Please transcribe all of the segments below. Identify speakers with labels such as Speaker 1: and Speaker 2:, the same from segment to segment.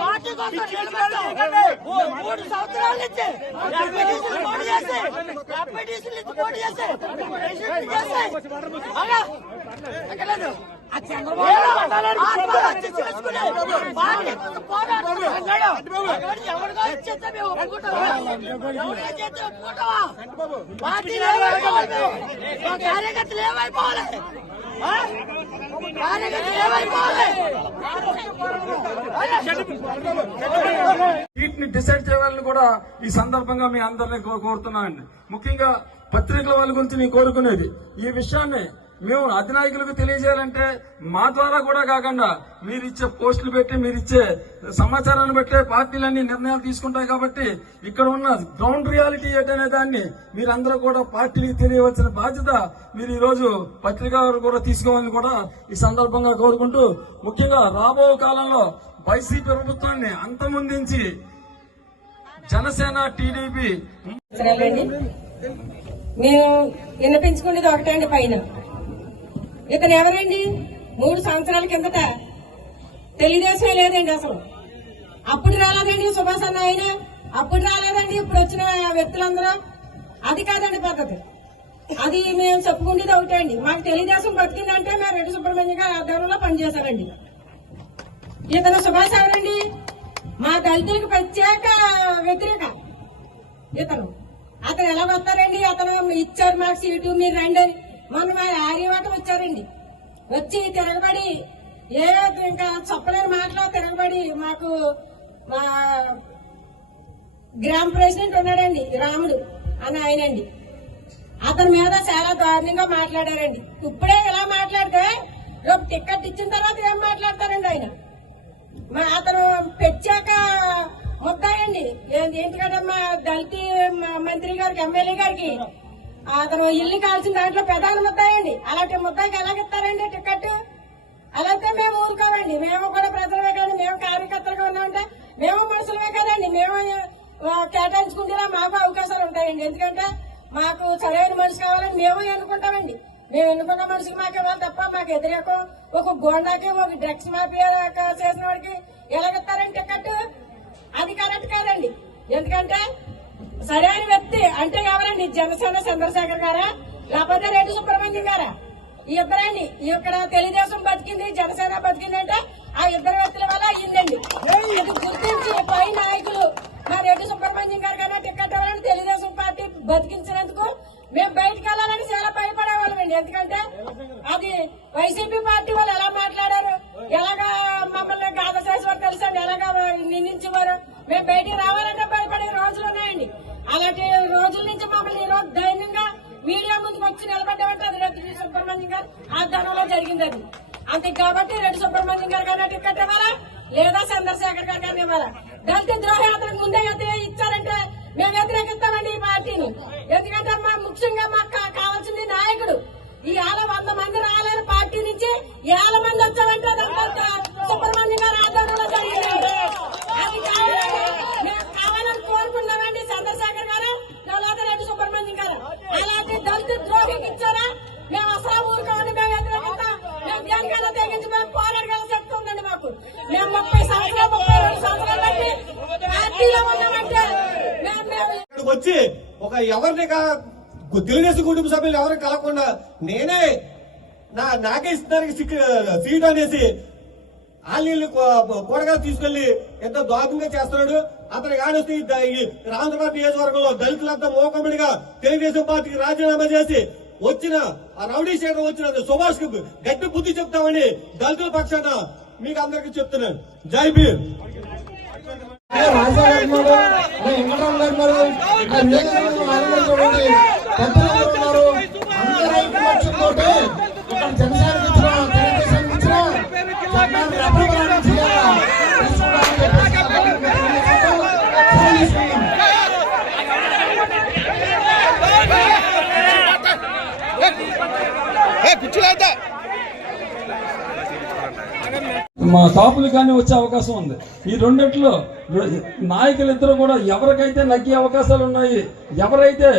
Speaker 1: Party కోసం మూడు సంవత్సరాల నుంచి ఎంపీటీసీలు పోటీ చేస్తే ఎంపీటీసీలు పోటీ చేస్తే ప్రెసిడెంట్ చేసి, ఎక్కలేదు. కార్యకర్తలు ఏమైపోవాలి కార్యకర్తలు ఏమైపోవాలి
Speaker 2: వీటిని డిసైడ్ చేయాలని కూడా ఈ సందర్భంగా మీ అందరినీ కోరుతున్నానండి. ముఖ్యంగా పత్రికల వాళ్ళ గురించి నేను కోరుకునేది ఈ విషయాన్ని మేము అధినాయకులకు తెలియజేయాలంటే మా ద్వారా కూడా కాకుండా మీరిచ్చే పోస్టులు పెట్టి మీరిచ్చే సమాచారాన్ని బట్టే పార్టీలన్నీ నిర్ణయాలు తీసుకుంటాయి కాబట్టి ఇక్కడ ఉన్న గ్రౌండ్ రియాలిటీ ఏంటనే దాన్ని మీరందరూ కూడా పార్టీలకు తెలియవలసిన బాధ్యత మీరు ఈరోజు రోజు పత్రికా కూడా తీసుకోవాలని కూడా ఈ సందర్భంగా కోరుకుంటూ ముఖ్యంగా రాబో కాలంలో వైసీపీ ప్రభుత్వాన్ని అంతమొందించి జనసేన టీడీపీ
Speaker 3: సంవత్సరాలండి మేము వినిపించుకునేది ఒకటండి పైన. ఇతను ఎవరండి? మూడు సంవత్సరాల కిందట తెలుగుదేశమే లేదండి అసలు. అప్పుడు రాలేదండి సుభాష్ అన్న ఆయన. అప్పుడు రాలేదండి ఇప్పుడు వచ్చిన వ్యక్తులందరూ. అది కాదండి పద్ధతి. అది మేము చెప్పుకునేది ఒకటే అండి. మాకు తెలుగుదేశం బతికిందంటే మేము రెడ్డి సుబ్రహ్మణ్యం గారి ఆధ్వర్యంలో పనిచేశారండి. ఇతను సుభాష్ ఎవరండి? మా దళితులకు ప్రత్యేక వ్యతిరేక. ఇతను. అతను ఎలా వస్తారండి? అతను ఇచ్చారు మాకు సీటు మీరు రండి అని. మొన్న మా ఆర్యవాటం వచ్చారండి. వచ్చి తిరగబడి ఏ ఇంకా చెప్పలేని మాటలో తిరగబడి మాకు మా గ్రామ ప్రెసిడెంట్ ఉన్నాడండి రాముడు అని ఆయనండి. అతని మీద చాలా దారుణంగా మాట్లాడారండి. ఇప్పుడే ఇలా మాట్లాడితే రేపు టికెట్ ఇచ్చిన తర్వాత ఏం మాట్లాడతారండి ఆయన? మా అతను పెచ్చాక ముద్దాయండి. ఏంటి ఏంటికంటే మా దళిత మంత్రి గారికి ఎమ్మెల్యే గారికి అతను ఇల్లు కాల్చిన దాంట్లో ప్రధాన ముద్దాయండి. అలాంటి ముద్దాయికి ఎలాగిస్తారండి టికెట్ అలాగే మేము ఊరుకోమండి. మేము కూడా ప్రజలమే కానీ మేము కార్యకర్తలుగా ఉన్నామంటే మేము మనుషులమే కదండి. మేము ఆ, కేటాయించుకుంటేనే మాకు అవకాశాలు ఉంటాయండి. ఎందుకంటే మాకు సరైన మనిషి కావాలని మేము ఎన్నుకుంటామండి మేము ఎన్నుకున్న మనిషికి మాకు ఇవ్వాలి తప్ప మాకు ఎదురేకం ఒక గోండాకి ఒక డ్రగ్స్ మాఫియా చేసిన వాడికి ఎలాగిస్తారండి టికెట్ అది కరెక్ట్ కాదండి. ఎందుకంటే సరైన వ్యక్తి అంటే ఎవరండి? జనసేన చంద్రశేఖర్ గారా? లేకపోతే రెడ్డి సుబ్రహ్మణ్యం గారా? ఈ ఇద్దరండి ఇక్కడ తెలుగుదేశం బతికింది జనసేన బతికింది అంటే ఆ ఇద్దరు వ్యక్తుల వల్ల అయ్యిందండి. ఇది గుర్తించి పై నాయకులు మా రెడ్డి సుబ్రహ్మణ్యం గారు కన్నా టికెట్ ఇవ్వాలని తెలుగుదేశం పార్టీ బతికించినందుకు మేము బయటకు వెళ్ళాలని చాలా భయపడేవాళ్ళమండి. ఎందుకంటే అది వైసీపీ పార్టీ వాళ్ళు ఎలా మాట్లాడారు? ఎలాగా మమ్మల్ని గాథ చేసేవారు తెలుసండి ఎలాగా నిందించేవారు? మేము బయటికి రావాలంటే భయపడే రోజులు ఉన్నాయండి. అలాంటి రోజుల నుంచి మమ్మల్ని ఈ రోజు ధైర్యంగా మీడియా ముందుకు వచ్చి నిలబడ్డామంటే అది రెడ్డి సుబ్రహ్మణ్యం గారు ఆధ్వర్యంలో జరిగింది అది అంతే కాబట్టి రెడ్డి సుబ్రహ్మణ్యం గారు కానీ టికెట్ ఇవ్వాలా? లేదా చంద్రశేఖర్ గారు కానీ ఇవ్వాలా? దళిత ద్రోహయాత్రకు ముందే అయితే ఇచ్చారంటే మేము వ్యతిరేకిస్తామండి ఈ పార్టీని.
Speaker 4: ఎవరిని కా- తెలుగుదేశం కుటుంబ సభ్యులు ఎవరిని కలగకుండా నేనే నా నాకే ఇస్తున్నారు సీట్ అనేసి ఆలీలు కూడగా తీసుకెళ్ళి ఎంత దారుణంగా చేస్తున్నాడు. అతను కానిస్తే ఈ నియోజకవర్గంలో దళితులంతా మోకముడిగా తెలుగుదేశం పార్టీకి రాజీనామా చేసి వచ్చిన ఆ రౌడీ శేఖర్ వచ్చిన సుభాష్కు గట్టి బుద్ధి చెప్తామని దళితుల పక్షాన మీకు అందరికి చెప్తున్నాను. జై భీమ్.
Speaker 5: ఆనందంగా ఉంది. ఉన్నారు
Speaker 2: మా కాపులు కానీ వచ్చే అవకాశం ఉంది. ఈ రెండిట్లో నాయకులు ఇద్దరు కూడా ఎవరికైతే నగ్గే అవకాశాలు ఉన్నాయి ఎవరైతే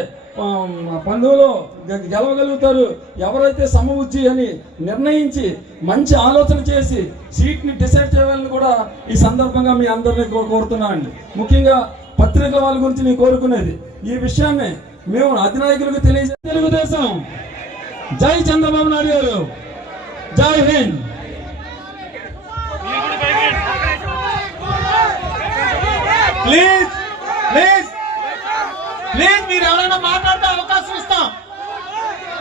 Speaker 2: పండుగలో గె- గెలవగలుగుతారు ఎవరైతే సమవుచ్చి అని నిర్ణయించి మంచి ఆలోచన చేసి సీట్ని డిసైడ్ చేయాలని కూడా ఈ సందర్భంగా మీ అందరినీ కో- కోరుతున్నా అండి. ముఖ్యంగా పత్రిక వాళ్ళ గురించి నేను కోరుకునేది ఈ విషయాన్ని మేము అధినాయకులకు తెలియజే తెలుగుదేశం! జై చంద్రబాబు నాయుడు గారు! జై హింద్!
Speaker 6: Please please. ప్లీజ్ మీరు ఎవరైనా మాట్లాడితే అవకాశం ఇస్తాం.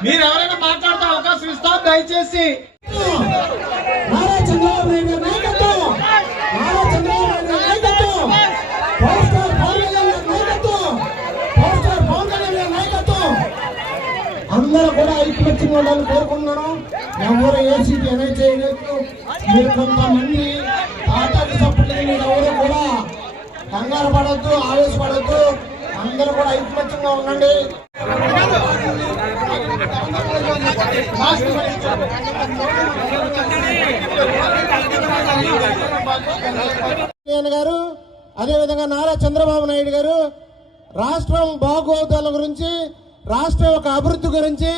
Speaker 6: మీరు ఎవరైనా మాట్లాడితే అవకాశం ఇస్తాం. దయచేసి.
Speaker 5: నారా చంద్రబాబు నాయుడు నాయకత్వం. నారా చంద్రబాబు నాయుడు నాయకత్వం. పవర్ స్టార్ పవన్ కళ్యాణ్ నాయకత్వం. పవర్ స్టార్ పవన్ కళ్యాణ్ నాయకత్వం. అందరూ కూడా ఐక్యమత్యంగా ఉండాలని కోరుకుంటున్నాను. ఎవరు ఏ సీట్ చేయలేదు. మీరు కొంతమంది పార్టీకి సపోర్ట్ మీరు ఎవరు కూడా కంగారు పడద్దు ఆవేశపడద్దు. అందరూ కూడా ఐకమత్యంగా ఉండండి. గారు అదేవిధంగా నారా చంద్రబాబు నాయుడు గారు రాష్ట్రం బాగోగుల గురించి రాష్ట్రం యొక్క అభివృద్ధి గురించి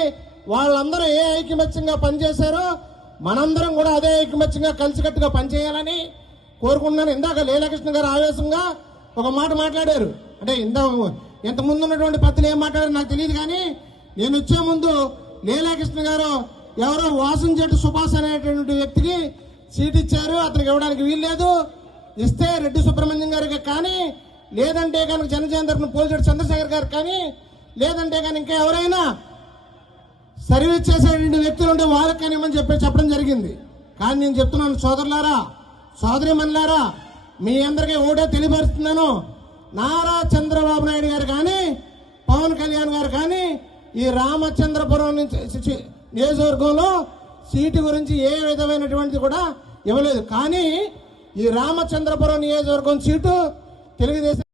Speaker 5: వాళ్ళందరూ ఏ ఐకమత్యంగా పనిచేశారో మనందరం కూడా అదే ఐకమత్యంగా కలిసికట్టుగా పనిచేయాలని కోరుకుంటున్నాను. ఇందాక లీలాకృష్ణ గారు ఆవేశంగా ఒక మాట మాట్లాడారు. అంటే ఇంత ఇంత ముందు ఉన్నటువంటి పత్రులు ఏం మాట్లాడారు నాకు తెలియదు కానీ నేను వచ్చే ముందు లీలాకృష్ణ గారు ఎవరో వాసం చెట్టు సుభాష్ అనేటువంటి వ్యక్తికి సీట్ ఇచ్చారు. అతనికి ఇవ్వడానికి వీల్లేదు ఇస్తే రెడ్డి సుబ్రహ్మణ్యం గారికి కానీ లేదంటే కనుక జనజేందర్ను పోల్చెట్టు చంద్రశేఖర్ గారు కానీ లేదంటే కనుక ఇంకా ఎవరైనా సర్వీస్ చేసేటువంటి వ్యక్తులు ఉంటే వాళ్ళకి కానివ్వమని చెప్పి చెప్పడం జరిగింది. కానీ నేను చెప్తున్నాను సోదరులారా సోదరి మనలారా మీ అందరికీ ఒకటే తెలియపరుస్తున్నాను. నారా చంద్రబాబు నాయుడు గారు కానీ పవన్ కళ్యాణ్ గారు కానీ ఈ రామచంద్రపురం నుంచి నియోజకవర్గంలో సీటు గురించి ఏ విధమైనటువంటిది కూడా ఇవ్వలేదు. కానీ ఈ రామచంద్రపురం నియోజకవర్గం సీటు తెలుగుదేశం